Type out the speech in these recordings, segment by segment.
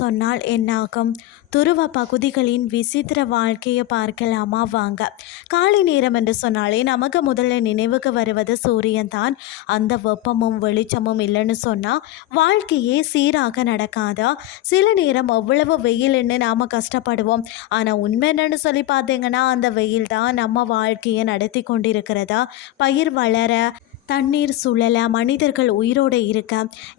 சொன்னால் என்னாகும்? துருவ பகுதிகளின் விசித்திர வாழ்க்கையை பார்க்கலாமா வாங்க. காலை நேரம் என்று சொன்னாலே நமக்கு முதல்ல நினைவுக்கு வருவது சூரியன் தான். அந்த வெப்பமும் வெளிச்சமும் இல்லைன்னு சொன்னால் வாழ்க்கையே சீராக நடக்காதா? சில நேரம் அவ்வளவு வெயில்னு நாம் கஷ்டப்படுவோம். ஆனால் உண்மை என்னன்னு சொல்லி பார்த்தீங்கன்னா அந்த வெயில் தான் நம்ம வாழ்க்கையை நடத்தி கொண்டிருக்கிறதா. பயிர் வளர, தண்ணீர் சுழல, மனிதர்கள் உயிரோடு இருக்க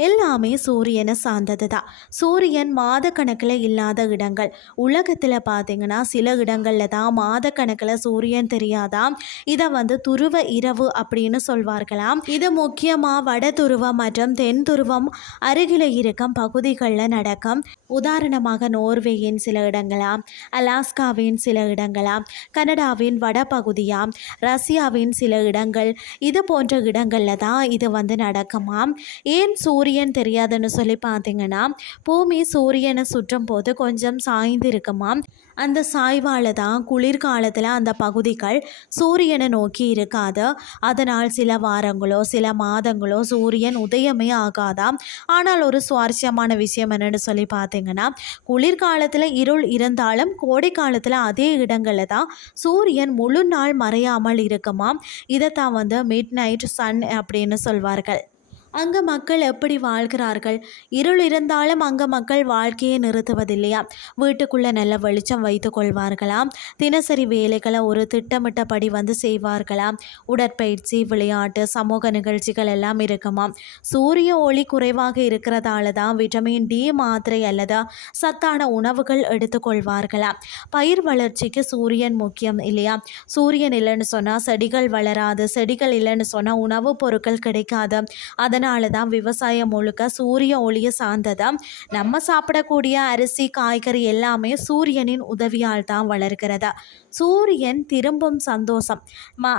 எல்லாமே சூரியனை சார்ந்தது தான். சூரியன் மாதக்கணக்கில் இல்லாத இடங்கள் உலகத்தில் பார்த்திங்கன்னா சில இடங்களில் தான் மாதக்கணக்கில் சூரியன் தெரியாதாம். இதை துருவ இரவு அப்படின்னு சொல்வார்களாம். இது முக்கியமாக வட துருவம் மற்றும் தென் துருவம் அருகில் இருக்கும் பகுதிகளில் நடக்கும். உதாரணமாக நோர்வேயின் சில இடங்களாம், அலாஸ்காவின் சில இடங்களாம், கனடாவின் வடபகுதியாம், ரஷ்யாவின் சில இடங்கள், இது போன்ற இடங்களில் தான் இது நடக்குமாம். ஏன் சூரியன் தெரியாதுன்னு சொல்லி பார்த்தீங்கன்னா பூமி சூரியனை சுற்றும் போது கொஞ்சம் சாய்ந்து இருக்குமாம். அந்த சாய்வால் தான் குளிர்காலத்தில் அந்த பகுதிகள் சூரியனை நோக்கி இருக்காது. அதனால் சில வாரங்களோ சில மாதங்களோ சூரியன் உதயமே ஆகாதாம். ஆனால் ஒரு சுவாரஸ்யமான விஷயம் என்னென்னு சொல்லி பார்த்தீங்கன்னா குளிர்காலத்தில் இருள் இருந்தாலும் கோடை காலத்தில் அதே இடங்களில் தான் சூரியன் முழு நாள் மறையாமல் இருக்குமாம். இதைத்தான் மிட் நைட் சன் அப்படின்னு சொல்வார்கள். அங்கே மக்கள் எப்படி வாழ்கிறார்கள்? இருள் இருந்தாலும் அங்கே மக்கள் வாழ்க்கையை நிறுத்துவதில்லையா? வீட்டுக்குள்ளே நல்ல வெளிச்சம் வைத்து கொள்வார்களாம். தினசரி வேலைகளை ஒரு திட்டமிட்டபடி செய்வார்களாம். உடற்பயிற்சி, விளையாட்டு, சமூக நிகழ்ச்சிகள் எல்லாம் இருக்குமாம். சூரிய ஒளி குறைவாக இருக்கிறதால தான் விட்டமின் டி மாத்திரை அல்லது சத்தான உணவுகள் எடுத்துக்கொள்வார்களாம். பயிர் வளர்ச்சிக்கு சூரியன் முக்கியம் இல்லையா? சூரியன் இல்லைன்னு சொன்னால் செடிகள் வளராது. செடிகள் இல்லைன்னு சொன்னால் உணவுப் பொருட்கள் கிடைக்காது. அதனால தான் விவசாயம் முழுக்க சூரிய ஒளியை சார்ந்ததாம். நம்ம சாப்பிடக்கூடிய அரிசி, காய்கறி எல்லாமே சூரியனின் உதவியால் தான் வளர்கிறதா. சூரியன் திரும்பும் சந்தோஷம்.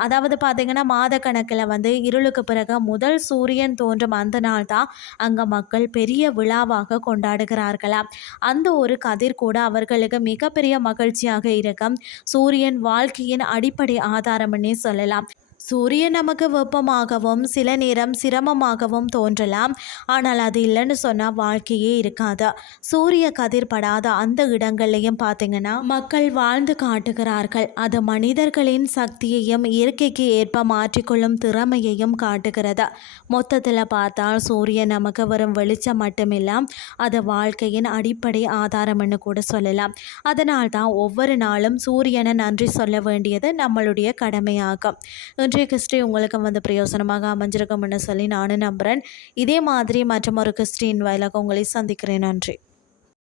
அதாவது பார்த்திங்கன்னா மாதக்கணக்கில் இருளுக்கு பிறகு முதல் சூரியன் தோன்றும் அந்த நாள் தான் அங்கே மக்கள் பெரிய விழாவாக கொண்டாடுகிறார்களாம். அந்த ஒரு கதிர் கூட அவர்களுக்கு மிகப்பெரிய மகிழ்ச்சியாக இருக்கும். சூரியன் வாழ்க்கையின் அடிப்படை ஆதாரம்னே சொல்லலாம். சூரியன் நமக்கு வெப்பமாகவும் சில நேரம் சிரமமாகவும் தோன்றலாம். ஆனால் அது இல்லைன்னு சொன்னால் வாழ்க்கையே இருக்காது. சூரிய கதிர் படாத அந்த இடங்கள்லையும் பார்த்திங்கன்னா மக்கள் வாழ்ந்து காட்டுகிறார்கள். அது மனிதர்களின் சக்தியையும் இயற்கைக்கு ஏற்ப மாற்றிக்கொள்ளும் திறமையையும் காட்டுகிறது. மொத்தத்தில் பார்த்தால் சூரியன் நமக்கு வரும் வெளிச்சம் மட்டுமில்லை, அது வாழ்க்கையின் அடிப்படை ஆதாரம்னு கூட சொல்லலாம். அதனால் தான் ஒவ்வொரு நாளும் சூரியனை நன்றி சொல்ல வேண்டியது நம்மளுடைய கடமையாகும். இன்றைய கிறிஸ்டி உங்களுக்கு பிரயோசனமாக அமைஞ்சிருக்கும்னு சொல்லி நானும் நம்புகிறேன். இதே மாதிரி மற்றும் ஒரு கிறிஸ்டின் வாயிலாக உங்களை சந்திக்கிறேன். நன்றி.